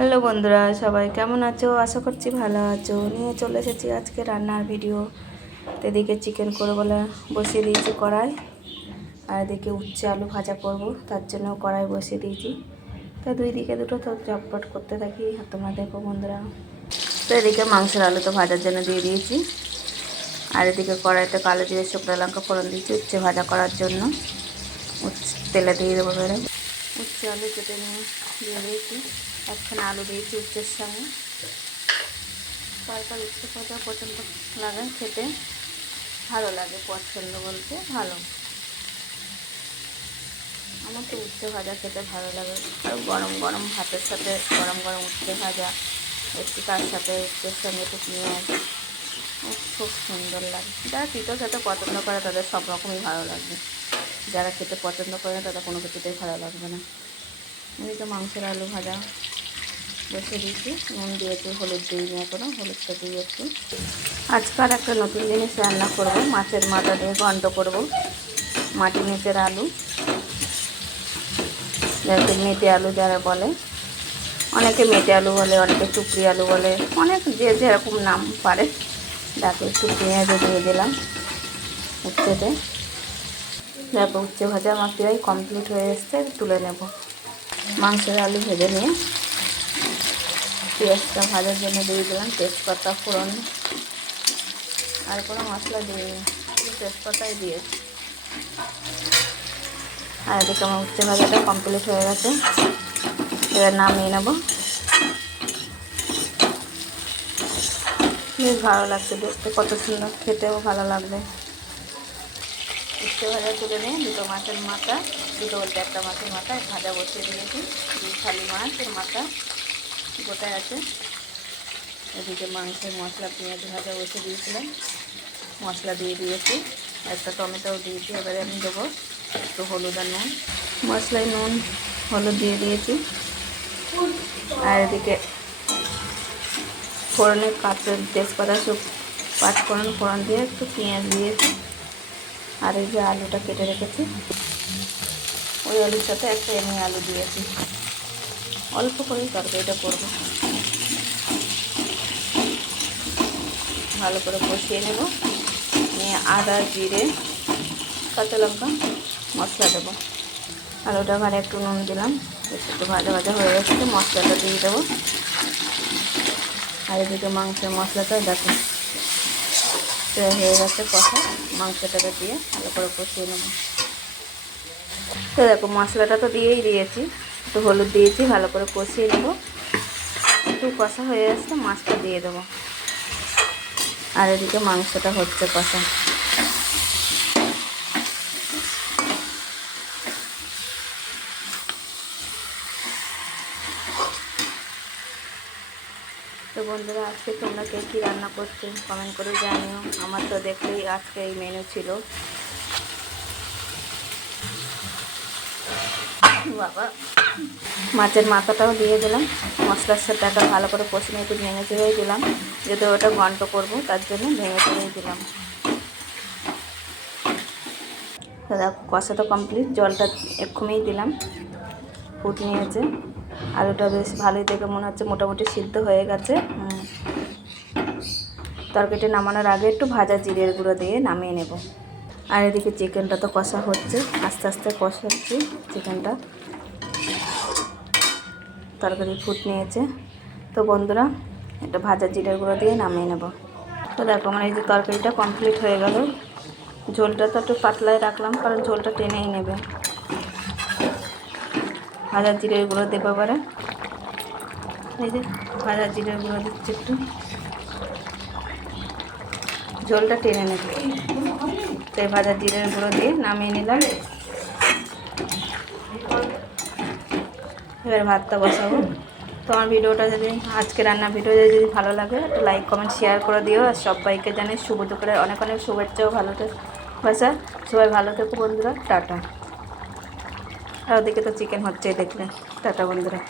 Hello বন্ধুরা, সবাই কেমন আছো? আশা করছি ভালো আছো। নিয়ে চলে এসেছি আজকে রান্নার ভিডিও। তো এদিকে চিকেন করে বলে বসিয়ে দিয়েছি কড়াই, আর এদিকে উচ্ছে আলু ভাজা করব, তার জন্য কড়াই বসিয়ে দিয়েছি। তো দুই দিকে দুটো তো চটপট করতে থাকি, আর তোমরা দেখো বন্ধুরা। তো এদিকে মাংসের আলু তো ভাজার জন্য দিয়ে দিয়েছি, আর এদিকে কড়াইতে কালো জিরে শুকনো লঙ্কা ফোড়ন দিয়েছি উচ্ছে ভাজা করার জন্য। তেলে দিয়ে দেবো বেড়ে উচ্ছে আলু কেটে নিয়ে দিয়ে দিয়েছি, একখানে আলু দিয়েছি উচ্ছের সঙ্গে। তারপর উচ্ছে ভাজা পছন্দ লাগে খেতে, ভালো লাগে, পছন্দ বলতে ভালো। আমার তো উচ্ছে ভাজা খেতে ভালো লাগে, আর গরম গরম ভাতের সাথে গরম গরম উচ্ছে ভাজা, একটু তার সাথে উচ্ছের সঙ্গে একটু পেঁয়াজ, খুব সুন্দর লাগে। যারা তিতো খেতে পছন্দ করে তাদের সব রকমই ভালো লাগবে, যারা খেতে পছন্দ করে না তাদের কোনো কিছুতেই ভালো লাগবে না। আমি তো মাংসের আলু ভাজা বসে দিয়েছি, নুন দিয়েছি, হলুদ দিইনি এখনো, হলুদটা দিয়ে একটু। আজকাল একটা নতুন জিনিস রান্না করব, মাছের মাথা দিয়ে ঘন্ট করব, মাটি নিচের আলু, যাতে মেটে আলু যারা বলে, অনেকে মেটে আলু বলে, অনেকে চুপড়ি আলু বলে, অনেক যে যেরকম নাম পারে তাকে। একটু পেঁয়াজও দিয়ে দিলাম উচ্ছেতে। তারপর উচ্ছে ভাজা আমার প্রায় কমপ্লিট হয়ে এসছে, তুলে নেব। মাংসের আলু ভেজে নিয়ে পেঁয়াজটা ভাজার জন্য দিয়ে দিলাম তেজপাতা ফোড়ন, আর কোনো মশলা দিইনি, তেজপাতাই দিয়েছি। আর এদিকে আমার উচ্ছে ভাজাটা কমপ্লিট হয়ে গেছে, এবার নামিয়ে নেব। বেশ ভালো লাগছে দেখতে, কত সুন্দর, খেতেও ভালো লাগবে। উচ্ছে ভাজা তুলে নিয়ে দুটো মাছের মাথা, দুটো বলতে একটা মাছের মাথা ভাজা বসিয়ে দিয়েছি। দুই থালি মাছের মাথা গোটায় আছে। এদিকে মাংসের মশলা পেঁয়াজ ভাজা বসে দিয়েছিলাম, মশলা দিয়ে দিয়েছি, একটা টমেটোও দিয়েছি। এবারে আমি দেবো একটু হলুদ আর নুন, মশলায় নুন হলুদ দিয়ে দিয়েছি। আর এদিকে ফোড়নের কাঁচা তেজপাতা পাঁচফোড়ন ফোড়ন দিয়ে একটু পেঁয়াজ দিয়েছি। আর এই যে আলুটা কেটে রেখেছি, ওই আলুর সাথে একটা এমনি আলু দিয়েছি। অল্প করেই তরকারিটা করবো, ভালো করে কষিয়ে নেব। নিয়ে আদা জিরে কাঁচা লঙ্কা মশলা দেবো। আলুটা ভালো একটু নুন দিলাম, একটু ভাজা ভাজা হয়ে গেছে, মশলাটা দিয়ে দেবো। আর এদিকে মাংসের মশলাটা দেখো হয়ে গেছে কষা, মাংসটাকে দিয়ে ভালো করে কষিয়ে নেব। তো দেখো মশলাটা তো দিয়েই দিয়েছি, একটু হলুদ দিয়েছি, ভালো করে কষিয়ে নেব। একটু কষা হয়ে আসছে, মাছটা দিয়ে দেবো। আর এদিকে মাংসটা হচ্ছে কষা। তো বন্ধুরা, আজকে তোমরা কে কী রান্না করছো কমেন্ট করে জানিও। আমার তো দেখলেই আজকে এই মেনু ছিল। বাবা, মাছের মাথাটাও দিয়ে দিলাম, মশলার সাথে একটা ভালো করে কষে নিয়ে একটু ভেঙে চড়েই দিলাম, যেহেতু ওটা ঘন্ট করবো তার জন্য ভেঙে চড়েই দিলাম। দেখো কষা তো কমপ্লিট, জলটা এক্ষুনিই দিলাম, ফুট নিয়েছে। আলুটা বেশ ভালোই দেখে মনে হচ্ছে মোটামুটি সিদ্ধ হয়ে গেছে। তরকারিটা নামানোর আগে একটু ভাজা জিরের গুঁড়ো দিয়ে নামিয়ে নেব। আর এদিকে চিকেনটা তো কষা হচ্ছে, আস্তে আস্তে কষাচ্ছি চিকেনটা। তরকারি ফুট নিয়েছে। তো বন্ধুরা, এটা ভাজা জিরের গুঁড়ো দিয়ে নামিয়ে নেব। তো দেখো আমার এই যে তরকারিটা কমপ্লিট হয়ে গেল। ঝোলটা তো একটু পাতলায় রাখলাম, কারণ ঝোলটা টেনেই নেবে। ভাজা জিরের গুঁড়ো দেবো এবারে, এই যে ভাজা জিরের গুঁড়ো দিচ্ছি একটু, ঝোলটা টেনে নেবে। তো এই ভাজা জিরের গুঁড়ো দিয়ে নামিয়ে নিলাম। এবার ভাতটা বসাবো। তো আমার ভিডিওটা যদি আজকে রান্নার ভিডিও যদি ভালো লাগে, একটু লাইক কমেন্ট শেয়ার করে দিও। আর সবাইকে জানাই শুভ দুপুরে অনেক অনেক শুভেচ্ছা ও ভালোবাসা। সবাই ভালো থেকো বন্ধুরা, টাটা। আর ওদিকে তো চিকেন হচ্ছেই দেখলে। টাটা বন্ধুরা।